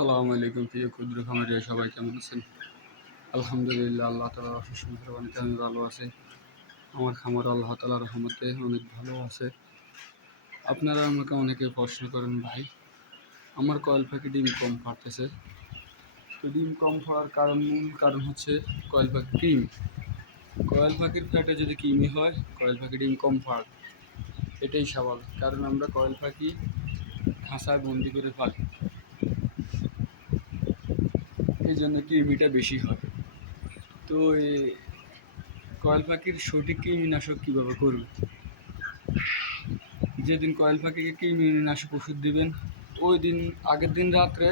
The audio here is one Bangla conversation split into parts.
আসসালামু আলাইকুম প্রিয় ক্ষুদ্র খামারিয়া, সবাই কেমন আছেন? আলহামদুলিল্লাহ, আল্লাহ তাআলার অশেষ মেহেরবানিতে আমি ভালো আছি। আমার খামার আল্লাহ তাআলার রহমতে অনেক ভালো আছে। আপনারা আমাকে অনেকে প্রশ্ন করেন, ভাই আমার কয়েল পাখি ডিম কম পারতেছে। তো ডিম কম পাওয়ার মূল কারণ হচ্ছে কয়েল পাখির কৃমি। কয়েল পাখির ফ্ল্যাটে যদি কৃমি হয়, কয়েল পাখি ডিম কম পারবে, এটাই স্বাভাবিক। কারণ আমরা কয়েল পাখি খাঁচায় বন্দি করে পালি, এই জন্য কৃমিটা বেশি হয়। তো এই কয়েল পাখির সঠিক কৃমিনাশক কীভাবে করবে? যেদিন কয়েল পাখিকে কৃমিনাশক ওষুধ দিবেন, ওই দিন আগের দিন রাত্রে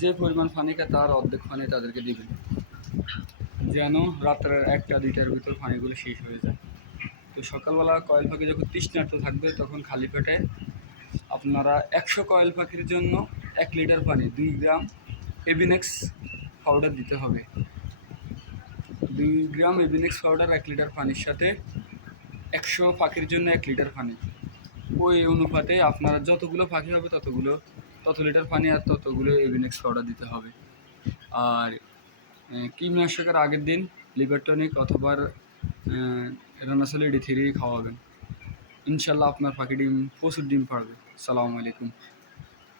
যে পরিমাণ পানি খায় তার অর্ধেক পানি তাদেরকে দিবেন, যেন রাত্রের 1টা-2টার ভিতর পানিগুলো শেষ হয়ে যায়। তো সকালবেলা কয়েল পাখি যখন তৃষ্ণার্ত থাকবে, তখন খালি পেটে আপনারা 100 কয়েল পাখির জন্য 1 লিটার পানি 2 গ্রাম এভিনেক্স পাউডার দিতে হবে। 2 গ্রাম এভিনেক্স পাউডার 1 লিটার পানির সাথে 100 পাখির জন্য 1 লিটার পানি, ওই অনুপাতে আপনারা যতগুলো পাখি হবে তত লিটার পানি আর ততগুলো এভিনেক্স পাউডার দিতে হবে। আর কীটনাশকের আগের দিন লিভার টনিক অথবা রানাসল ডি3 খাওয়াবেন। ইনশাল্লাহ আপনার পাখি প্রচুর ডিম পারবে। সালামু আলাইকুম।